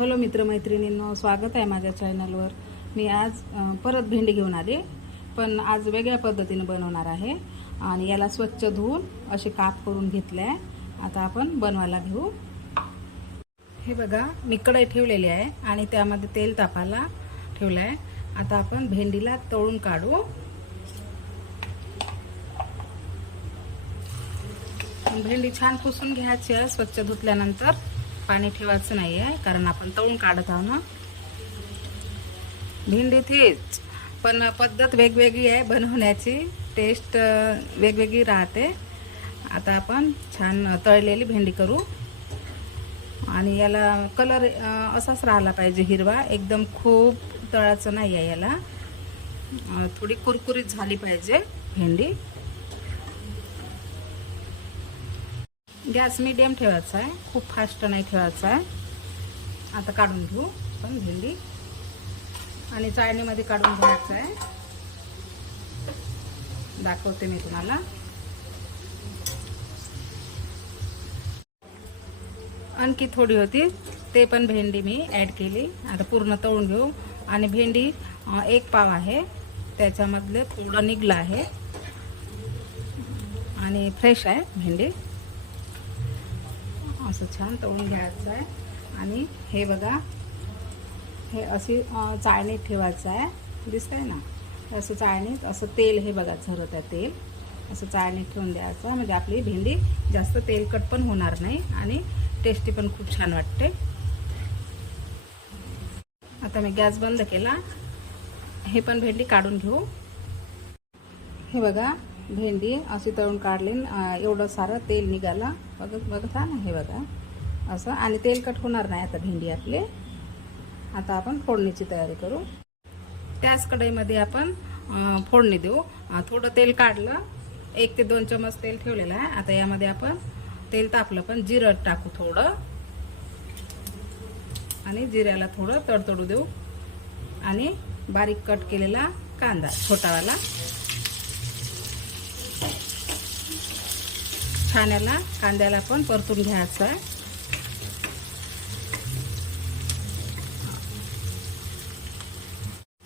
Hello मित्रमैत्रिणींनो स्वागत आहे माझ्या चॅनलवर मी आज परत भेंडी घेऊन आले पण आज वेगळ्या पद्धतीने बनवणार आहे. आणि याला स्वच्छ धुवून असे काप करून घेतले आहे. आता आपण बनवायला घेऊ. हे बघा मी कढई ठेवलेली आहे आणि त्यामध्ये तेल तापायला ठेवलं आहे. आता आपण भेंडीला तळून काढू. भेंडी छान पुसून घ्यायची आहे स्वच्छ धुतल्यानंतर. पाणी ठेवायचं नाही आहे कारण आपण तळून काढत आहोत ना. भेंडी तीच पण पद्धत वेगवेगळी आहे बनवण्याची टेस्ट वेगवेगळी राहते. आता आपण छान तळलेली भेंडी करू. आणि याला कलर असाच राहिला पाहिजे हिरवा एकदम खूप तळाचं नाही आहे याला थोडी कुरकुरीत झाली पाहिजे भेंडी. गॅस मीडियम ठेवायचा आहे. खूप फास्ट नाही ठेवायचा आहे. आता काढून घेऊ पण भेंडी. आणि चाळणीमध्ये काढून घ्यायचं आहे. दाखवते मी तुम्हाला. आणखी थोडी होती. ते पण भेंडी मी ॲड केली. आता पूर्ण तळून घेऊ. आणि भेंडी एक पाव आहे. त्याच्यामधले थोडं निघलं आहे. आणि फ्रेश आहे भेंडी. असं छान तळून घ्यायचं आहे. आणि हे बघा हे अशी चाळणीत ठेवायचं आहे. दिसतंय ना? असं चाळणीत असं तेल हे बघा झरत आहे तेल. असं चाळणीत ठेवून द्यायचं. म्हणजे आपली भेंडी जास्त तेलकट पण होणार नाही आणि टेस्टी पण खूप छान वाटते. आता मी गॅस बंद केला. हे पण भेंडी काढून घेऊ. हे बघा भेंडी अशी तळून काढली एवढं सारं तेल निघाला. बघत बघता ना हे बघा. असं. आणि तेलकट होणार नाही आता भेंडी आपली. आता आपण फोडणीची तयारी करू. त्याच कढईमध्ये आपण फोडणी देऊ. थोडं तेल काढलं. एक ते दोन चमच तेल ठेवलेलं आहे. आता यामध्ये आपण तेल तापलं पण जिरं टाकू थोडं. आणि जिऱ्याला थोडं तडतडू देऊ. आणि बारीक कट केलेला कांदा छोटावाला. छान याला कांद्याला पण परतून घ्यायचं आहे.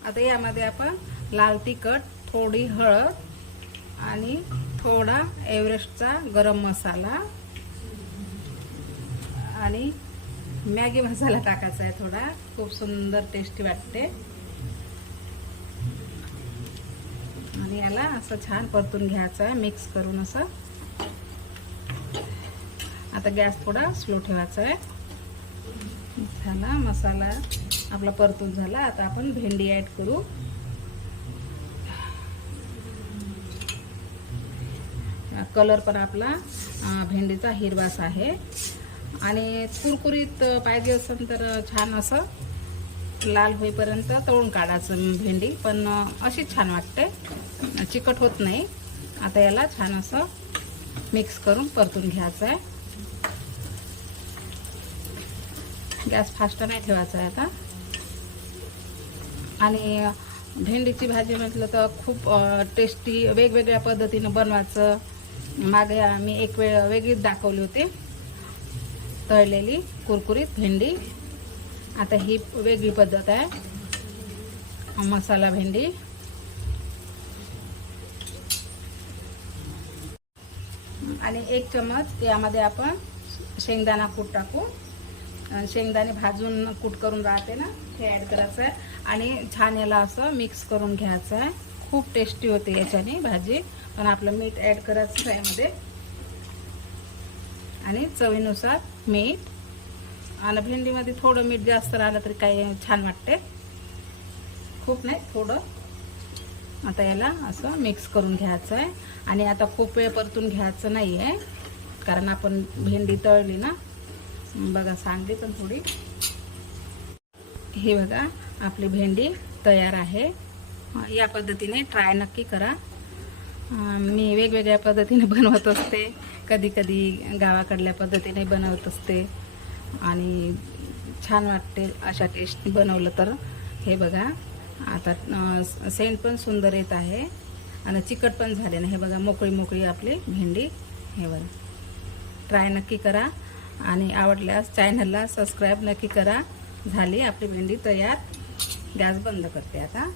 आता यामध्ये आपण लाल तिखट थोडी हळद आणि थोडा एव्हरेस्टचा गरम मसाला आणि मॅगी मसाला टाकायचा आहे थोडा. खूप सुंदर टेस्टी वाटते. आणि याला असं छान परतून घ्यायचं आहे मिक्स करून असं. आता गॅस थोडा स्लो ठेवायचा आहे. झाला मसाला आपला परतून झाला. आता आपण भेंडी ॲड करू. कलर पण आपला भेंडीचा हिरवास आहे. आणि कुरकुरीत पाहिजे असेल तर छान असं लाल होईपर्यंत तळून काढायचं भेंडी. पण अशी छान वाटते. चिकट होत नाही. आता याला छान असं मिक्स करून परतून घ्यायचं आहे. गॅस फास्ट नाही ठेवायचा आहे आता. आणि भेंडीची भाजी म्हटलं तर खूप टेस्टी वेगवेगळ्या पद्धतीनं बनवायचं. मागे आम्ही एक वेळ वेगळीच दाखवली होती. तळलेली कुरकुरीत भेंडी. आता ही वेगळी पद्धत आहे. मसाला भेंडी. आणि एक चमच यामध्ये आपण शेंगदाणा कूट टाकू. शेंगदाणे भाजून कूट करून राहते ना हे ॲड करायचं आहे आणि छान याला असं मिक्स करून घ्यायचं आहे खूप टेस्टी होते याच्याने भाजी. पण आपलं मीठ ॲड करायचं आहे यामध्ये. आणि चवीनुसार मीठ. आणि भेंडीमध्ये थोडं मीठ जास्त राहिलं तरी काही छान वाटते. खूप नाही थोडं. आता याला असं मिक्स करून घ्यायचं आहे आणि आता खूप वेळ परतून घ्यायचं नाही आहे कारण आपण भेंडी तळली ना बघा सांगली पण थोडी. हे बघा आपली भेंडी तयार आहे. या पद्धतीने ट्राय नक्की करा. मी वेगवेगळ्या पद्धतीने बनवत असते. कधी कधी गावाकडल्या पद्धतीने बनवत असते. आणि छान वाटते अशा टेस्ट बनवलं तर. हे बघा आता सेंट पण सुंदर येत आहे. आणि चिकट पण झाले ना. हे बघा मोकळी मोकळी आपली भेंडी. हे बघा. ट्राय नक्की करा. आणि आवडल्यास चॅनलला सबस्क्राईब नक्की करा. झाली आपली भेंडी तयार. गॅस बंद करते आता.